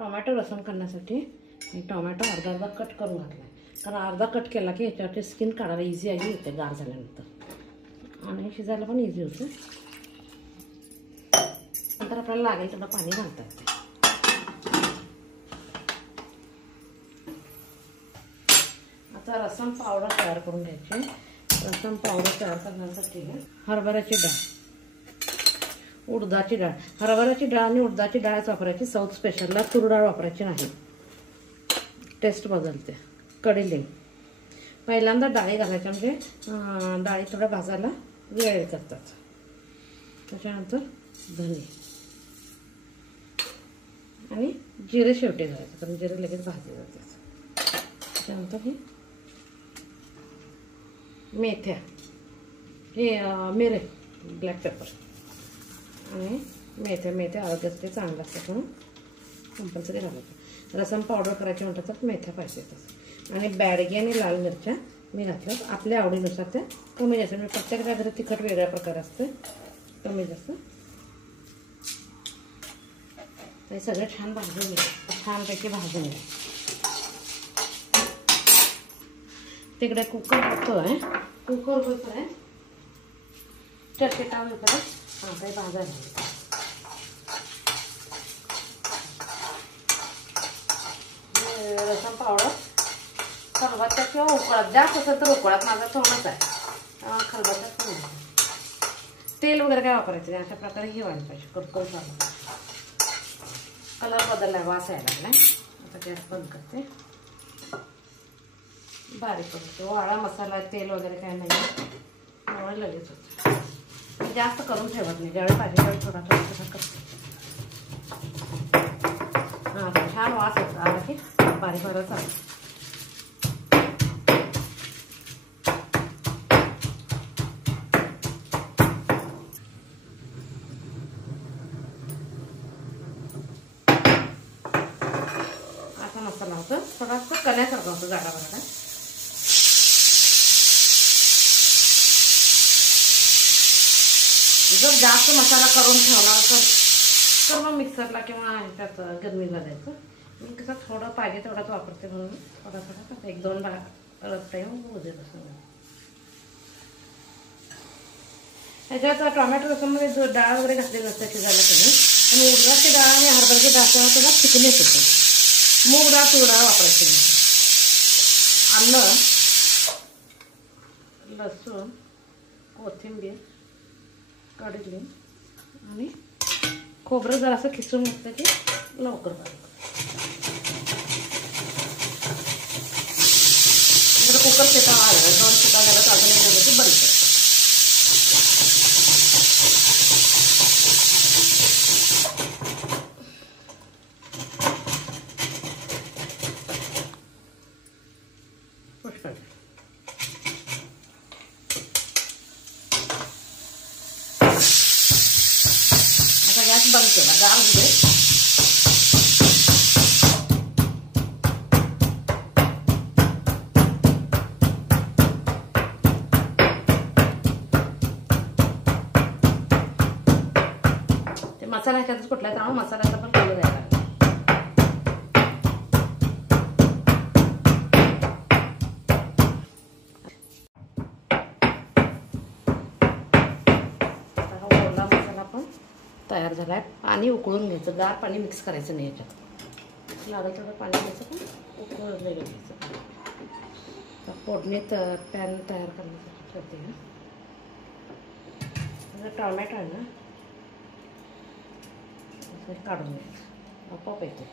Tomato रसम करण्यासाठी मी tomato अर्धा अर्धा कट करून घातला आहे, कारण अर्धा कट केला की याच्यावरची स्किन काढायला इझी येते गार झाल्यानंतर, आणि शिजायला पण इझी होते. नंतर आपल्याला लागेल तेवढं पाणी घालता येते. आता रसम पावडर तयार करून घ्यायची. रसम पावडर तयार करण्यासाठी हरभऱ्याची डाळ, उडदाची डाळ, हरभऱ्याची डाळ आणि उडदाची डाळच वापरायची. साऊथ स्पेशलला तूर डाळ वापरायची नाही, टेस्ट बदलते. कडीलिंब, पहिल्यांदा डाळी घालायच्या म्हणजे डाळी थोड्या भाजायला वेळ करतात. त्याच्यानंतर धने आणि जिरे शेवटी घालायचं, कारण जिरे लगेच भाजले जातात. त्याच्यानंतर हे मेथ्या, हे मिरे, ब्लॅक पेपर आणि मेथ्या आरोग्यासाठी चांगलं असतं म्हणून कंपल्सरी घालायचं. रसम पावडर करायची म्हणतात तर मेथ्या पाहिजेतच. आणि बॅडगी आणि लाल मिरच्या मी घातल्यात, आपल्या आवडीनुसार त्या कमी जास्त, म्हणजे प्रत्येकाच्या घरी तिखट वेगळ्या प्रकार असते, कमी जास्त. ते सगळं छान भाजून घ्या, छानपैकी भाजून घ्या. तिकडे कुकर होतोय, कुकर होतोय चटकेटा होईपर्यंत हां काही भाजायला. रसम पावडर खलबत्त्यात किंवा उकळात, जास्त असेल तर उकळात, माझा तोंडच आहे खलबत्त्यात पण. तेल वगैरे काय वापरायचं नाही, अशा प्रकारे हे व्हायला पाहिजे. कुरकुरीत झालं, कलर बदलला, वास यायला लागलाय. आता गॅस बंद करते, बारीक करते. वाळा मसाला, तेल वगैरे काय नाही, त्यामुळे लगेच होतं. मी जास्त करून ठेवत नाही, ज्यावेळी पाहिजे त्यावेळी थोडा करते. हां छान वास येतो, आला की बारीक बरं चालतं. असा मसाला होतो, थोडासा कण्यासारखा होतो जाडा बराडा. जर जास्त मसाला करून ठेवला तर मग मिक्सरला किंवा ह्याच्यात गिरणीला द्यायचं. मी कसं थोडं पाहिजे तेवढाच वापरते, म्हणून थोडा करते. 1-2 टाईम होऊ दे तसं. ह्याच्यात टोमॅटो रसममध्ये डाळ वगैरे घातली नसते शिजायला तुम्ही, आणि उडदाची डाळ आणि हरभऱ्याची डाळ त्याला थिकनेस येतो. मूग डाळ, तूर डाळ वापरायची नाही. आलं, लसूण, कोथिंबीर, कडीलिंब आणि खोबरं जर असं खिसून घातलं की लवकर पाहिजे. कुकर शिटा 2 शिटा झालं तर अजून झालं की बंद करतो. आता गॅस बंद केला, गार होऊ दे. मसाला ह्याच्यातच कुठला त्यामुळे मसाल्याचा पण कलर द्यायला लागला. ओला मसाला पण तयार झाला आहे. पाणी उकळून घ्यायचं, गार पाणी मिक्स करायचं नाही याच्यात. लागलं तेवढं पाणी घ्यायचं, पण उकळून घ्यायचं. फोडणीत पॅन तयार करण्यासाठी ठेवते. टोमॅटो आहे ना, काढून घ्यायचं, आपोआप येतो.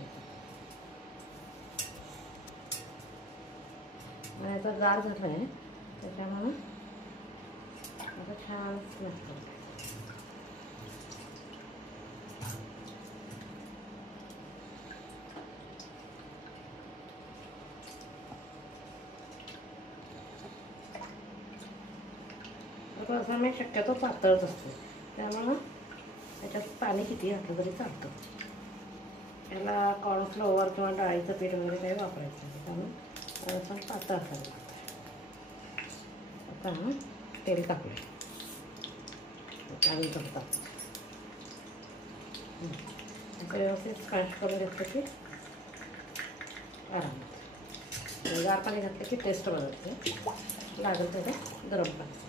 आणि आता गार झालं आहे त्याच्यामुळे आता छान नसतं. असं मी शक्यतो पातळच असतो, त्यामुळं त्याच्यात पाणी किती घातलं तरी चालतं. याला कॉर्नफ्लोअर किंवा डाळीचं पीठ वगैरे काही वापरायचं नाही, त्यामुळे असं पातळ असायला लागतं. आता तेल टाकूया, आणि टाकतो व्यवस्थित स्मॅश करून घेतलं की आरामात. गार पाणी घातलं की टेस्ट बदलते. लागेल तेवढं गरम पाणी.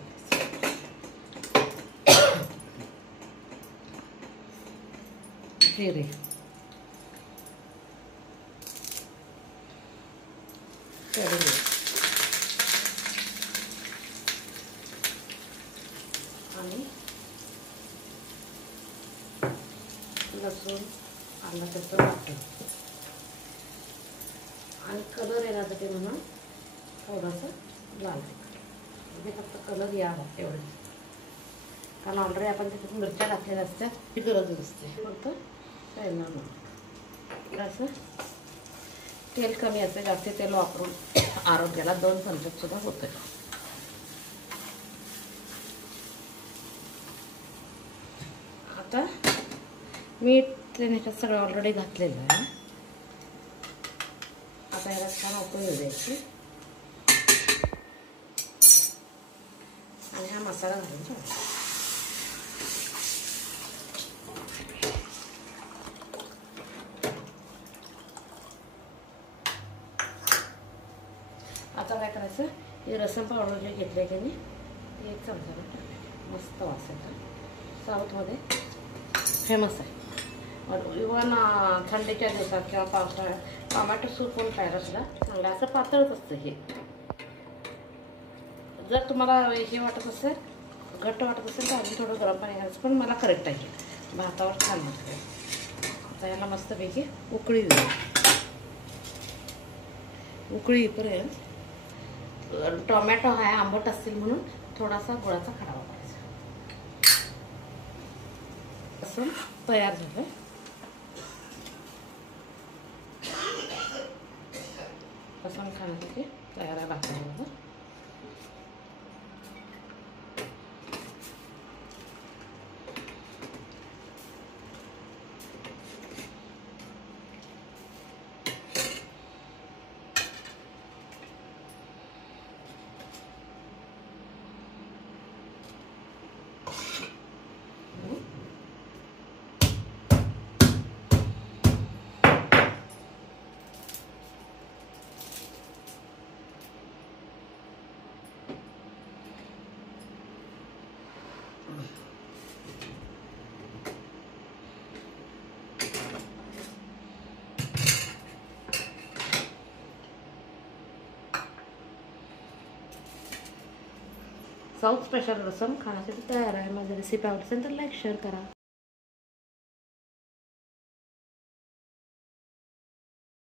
जिरे, कढी आणि लसूण आलं त्याचं वाटण आणि कलर येण्यासाठी म्हणून थोडंसं लाल तिखट. म्हणजे फक्त कलर यावा एवढं, कारण ऑलरेडी आपण त्याच्यात मिरच्या टाकलेल्या असतात, ती गरज नसते. फक्त येणार नाही. असं तेल कमी असते, जास्त तेल वापरून आरोग्याला 2 चमचे सुद्धा होतं. आता मीठ ते ह्याच्यात सगळं ऑलरेडी घातलेलं आहे. आता ह्याला छान उकळी येऊ द्यायची आणि हा मसाला घालून ठेवायचा. आता काय करायचं, हे रसम पावडर जे घेतले की नाही ते 1 चमचा टाकायचं. मस्त वास येतो. साऊथमध्ये फेमस आहे. इव्हन थंडीच्या दिवसात किंवा पावसाळ्यात टोमॅटो सूप पण खायला सुद्धा चांगलं. असं पातळच असतं हे. जर तुम्हाला हे वाटत असेल, घट्ट वाटत असेल तर अजून थोडं गरम पाणी घालायचं, पण मला करेक्ट आहे. भातावर छान लागतं. आता याला मस्तपैकी उकळी देऊ. उकळी येईपर्यंत टोमॅटो आहे आंबट असतील म्हणून थोडासा गुळाचा खडा वापरायचा. असं तयार झालं. लसूण खाण्यासाठी तयार आहे भाताबरोबर. साऊथ स्पेशल रसम खाण्यासाठी तयार आहे. माझी रेसिपी आवडली असेल तर लाईक शेअर करा.